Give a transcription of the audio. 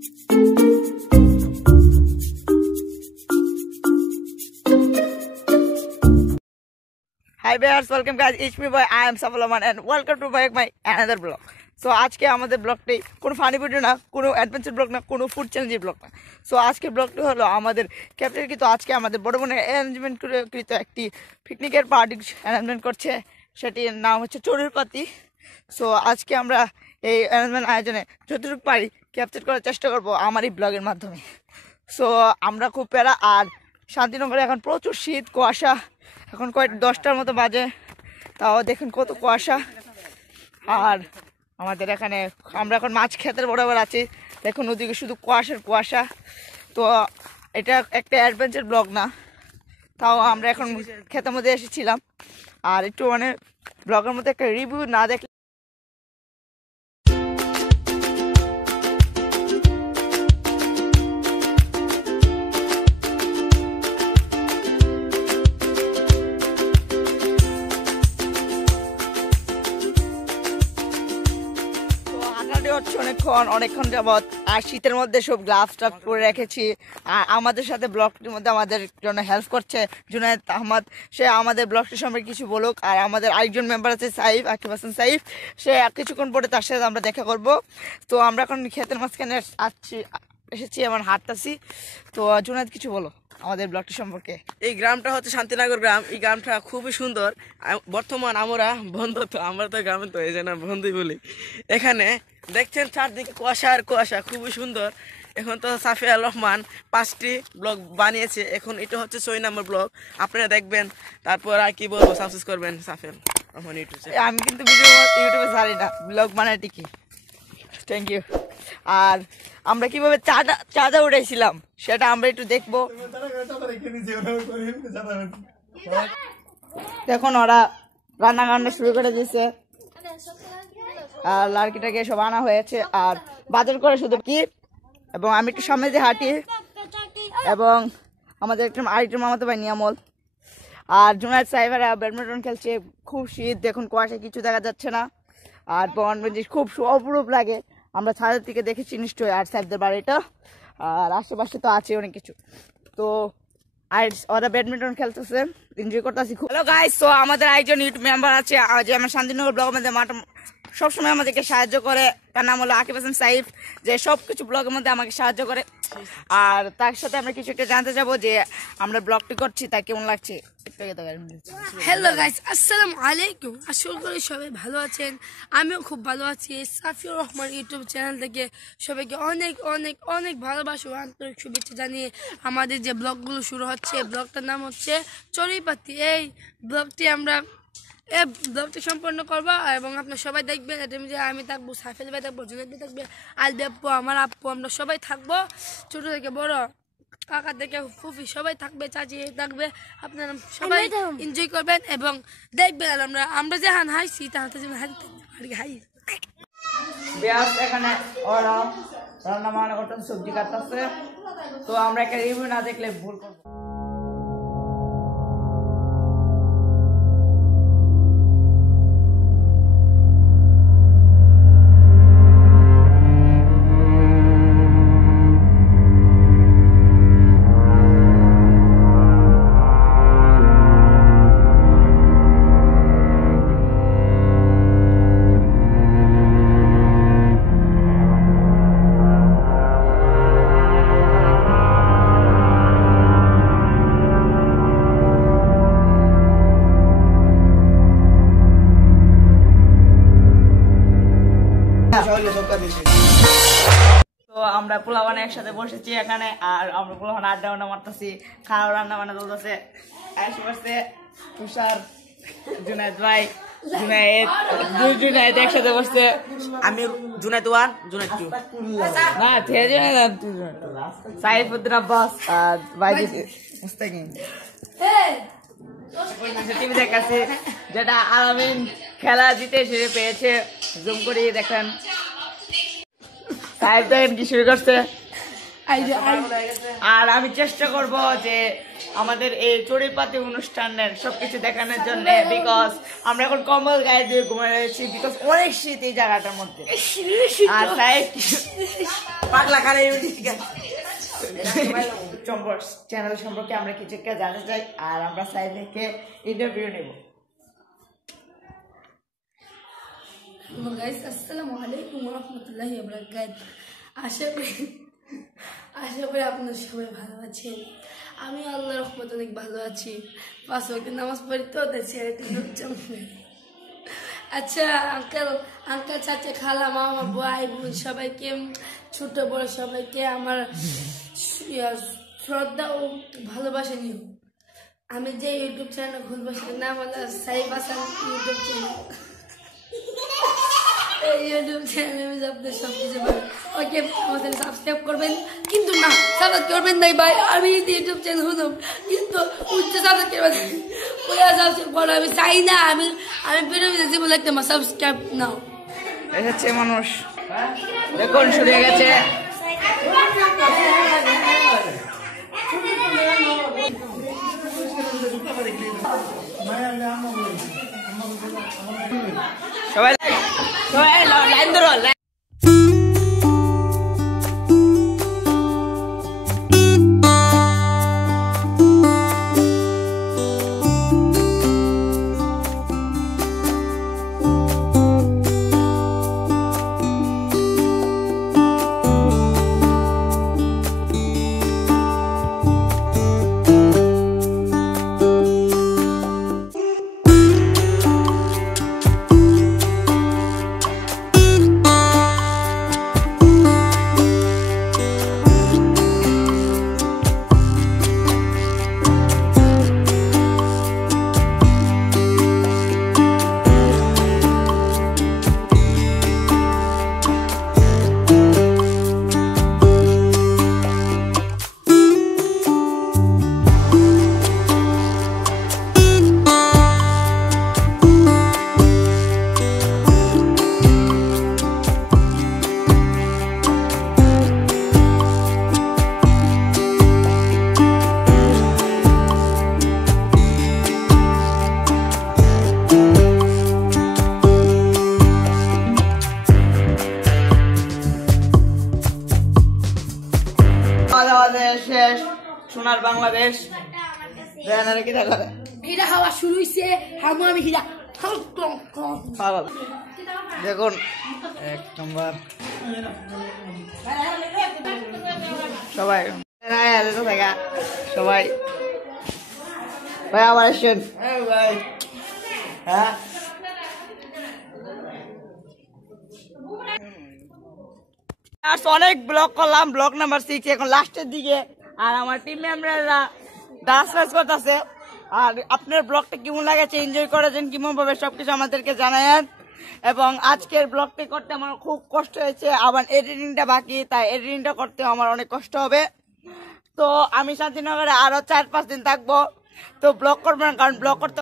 Hi viewers, welcome guys. It's me boy. I am Safal Aman and welcome to my another vlog. So আজকে আমাদের ব্লগটি কোনো funny video না, কোনো adventure blog না, কোনো ফুড চ্যালেঞ্জের ব্লগ না। সো আজকের ব্লগটি হলো আমাদের ক্যাপ্টেন কিন্তু আজকে আমাদের বড় বোনের অ্যারেঞ্জমেন্ট কৃত একটি পিকনিকের পার্টি অ্যারেঞ্জমেন্ট করছে, সেটির নাম হচ্ছে চড়ুইর পাতি। সো আজকে আমরা এই অ্যারেঞ্জমেন্ট আয়োজনে যতটুকু পারি ক্যাপচার করার চেষ্টা করব আমার এই ব্লগের মাধ্যমে। সো আমরা খুব প্যারা, আর শান্তিনগরে এখন প্রচুর শীত, কুয়াশা। এখন কয়েক 10টার মতো বাজে, তাও দেখুন কত কুয়াশা। আর আমাদের এখানে আমরা এখন মাছ ক্ষেতের বরাবর আছি, দেখুন ওদিকে শুধু কুয়াশা। তো এটা একটা অ্যাডভেঞ্চার ব্লগ না, তাও আমরা এখন ক্ষেতের মধ্যে এসেছিলাম। আর একটু মানে ব্লগের মধ্যে একটা রিভিউ না দেখলে অনেকক্ষণ যাবৎ, আর শীতের মধ্যে সব গ্লাভস টাভ পরে রেখেছি। আর আমাদের সাথে ব্লগটির মধ্যে আমাদের জন্য হেল্প করছে জুনায়েদ আহমদ, সে আমাদের ব্লগটি সম্পর্কে কিছু বলুক। আর আমাদের আরেকজন মেম্বার আছে সাইফ, আকিব হাসান সাইফ, সে কিছুক্ষণ পরে তার সাথে আমরা দেখা করব। তো আমরা এখন ক্ষেতের মাঝখানে এসেছি, এমন হাঁটতেছি। তো জুনায়েদ কিছু বলো আমাদের ব্লগটি সম্পর্কে। এই গ্রামটা হচ্ছে শান্তিনগর গ্রাম। এই গ্রামটা খুবই সুন্দর। বর্তমান আমরা বন্ধু, তো আমরা তো গ্রামে তো এই জন্য বন্ধুই বলি। এখানে দেখছেন চারদিকে কুয়াশা আর কুয়াশা, খুবই সুন্দর। এখন তো সাফিয়া রহমান 5টি ব্লগ বানিয়েছে, এখন এটা হচ্ছে 6 নম্বর ব্লগ, আপনারা দেখবেন। তারপর আর কি বলবো, সাবস্ক্রাইব করবেন সাফিয়া রহমান ইউটিউবে। আমি কিন্তু ভিডিও ইউটিউবে ছাড়ি না, ব্লগ বানাই ঠিকই। Thank you. আর আমরা কিভাবে চাঁদা উঠাইছিলাম সেটা আমরা একটু দেখবো। দেখুন ওরা রান্না শুরু করে দিয়েছে, আর লাড়কিটাকে সব আনা হয়েছে, আর বাজার করে শুধু কি। এবং আমি একটু সামনে দিয়ে হাঁটি, এবং আমাদের একটা আরেকজন মামাতো ভাই নিয়ামল আর জুনায়েদ সাহেবেরা ব্যাডমিন্টন খেলছে। খুব শীত, দেখুন কুয়াশা কিছু দেখা যাচ্ছে না। আর বনবেঞ্জি খুব অপরূপ লাগে, আমরা ছাদের থেকে দেখেছি নিশ্চয়ই। আর সাহেবদের বাড়িটা, আর আশেপাশে তো আছে অনেক কিছু। তো আর ওরা ব্যাডমিন্টন খেলতেছে, এনজয় করতেছি খুব। হ্যালো গাইস, তো আমাদের একজন ইউটিউব মেম্বার আছে যে আমার শান্তিনগর ব্লগের মধ্যে সবসময় আমাদেরকে সাহায্য করে, তার নাম হলো আকিব হাসান সাইফ, যে সব কিছু ব্লগের মধ্যে আমাকে সাহায্য করে। আর তার সাথে আমরা কিছু একটা জানতে যাবো যে আমরা ব্লগটি করছি তার কেমন লাগছে। হ্যালো গাইস, আসসালামু আলাইকুম। আশা করি সবাই ভালো আছেন, আমিও খুব ভালো আছি। সাফিউর রহমান ইউটিউব চ্যানেল থেকে সবাইকে অনেক অনেক অনেক ভালোবাসা ও আন্তরিক শুভেচ্ছা জানিয়ে আমাদের যে ব্লগগুলো শুরু হচ্ছে, ব্লগটার নাম হচ্ছে চড়ুই পাতি। এই ব্লগটি সম্পন্ন করবো এবং আপনার সবাই দেখবেন। এটা যে আমি থাকবো, সাইফেল ভাই থাকবো, জুনায়েদ ভাই থাকবে, আলবি আপু, আমার আপু, আমরা সবাই থাকবো। ছোট থেকে বড়, কাকা থেকে ফুফি সবাই থাকবে, চাচি থাকবে। আপনারা সবাই এনজয় করবেন এবং দেখবেন। আমরা যে হাইছি তাহলে হাই। এখানে ওরা রান্না বান্না করতেছে, সবজি কাটতেছে। তো আমরা একটা রিভিউ না দেখলে ভুল করবো। তো আমরা পোলাবানে একসাথে বসেছি এখানে, আর আমরা পোলাবান আড্ডা মারতেছি, খাওয়া রান্না বান্না চলতেছে। তুষার, জুনায়েদ ভাই, জুনায়েদ একসাথে বসছে। আমি জুনায়েদ 1, জুনায়েদ 2 না, সাইফুদ্দিন আব্বাস আর ভাইজি মুস্তাকিম টিভি দেখাচ্ছে, যেটা আলামিন খেলা জিতে সে পেয়েছে। জুম করে দেখেন সাহেব দেখেন কি শুরু করছে। আর আমি চেষ্টা করব যে আমাদের এই চড়ুই পাতি অনুষ্ঠানের সবকিছু দেখানোর জন্য, বিকজ আমরা এখন কম্বল গায়ে দিয়ে ঘুমিয়ে রয়েছি, বিকজ অনেক শীত এই জায়গাটার মধ্যে। আর সাহেব পাগলা খানে চম্বর চ্যানেল সম্পর্কে আমরা কিছু একটা জানতে চাই আর আমরা সাইড থেকে ইন্টারভিউ নেব। গাইস আসসালামু আলাইকুম ওয়া রাহমাতুল্লাহি ওয়া বারাকাতুহু। আশা করি আপনারা সবাই ভালো আছেন। আমি আল্লাহর রহমতে অনেক ভালো আছি। 5 ওয়াক্ত নামাজ পড়ি তো তাই ছেড়েটি হচ্ছে। আচ্ছা আঙ্কেল চাচা খালা মামা ভাই বোন সবাইকে ছোট বড় সবাইকে আমার শ্রদ্ধা ও ভালোবাসা নিও। আমি যে ইউটিউব চ্যানেল খুলবো সেটার নাম হলো সাইফ হাসান ইউটিউব চ্যানেল। এই ইউটিউব চ্যানেলে আপনাদের সব কিছু পাবেন। ওকে আমাদের সাবস্ক্রাইব করবেন কিন্তু না সাবস্ক্রাইব করবেন নাই ভাই। আমি ইউটিউব চ্যানেল হলাম কিন্তু উচ্চ সাবস্ক্রাইব করবেন ওরা সাবস্ক্রাইব করো আমি চাই না। আমি বেরোবে জীবন একটা সাবস্ক্রাইব নাও এসেছে মানুষ দেখুন শুরু হয়ে গেছে। সবাই লাইন ধরো। শেষ সোনার বাংলাদেশ কি দেখা হীরা হাওয়া শুরু হয়েছে। আমি হীরা দেখুন 1 নম্বর সবাই সবাই ভাই আবার আসছেন ভাই। হ্যাঁ অনেক ব্লগ করলাম, ব্লগ নাম্বার 6 এখন লাস্টের দিকে। আর আমার টিম মেম্বাররা ডান্স করতেছে। আর আপনার ব্লগটা কেমন লাগেছে, এনজয় করেছেন কেমন ভাবে সবকিছু আমাদেরকে জানায়েন। এবং আজকের ব্লগটা করতে আমার খুব কষ্ট হয়েছে, আবার এডিটিংটা বাকি, তাই এডিটিংটা করতে আমার অনেক কষ্ট হবে। তো আমি শান্তিনগরে আরো 4-5 দিন থাকবো, তো ব্লগ করবো না, কারণ ব্লগ করতে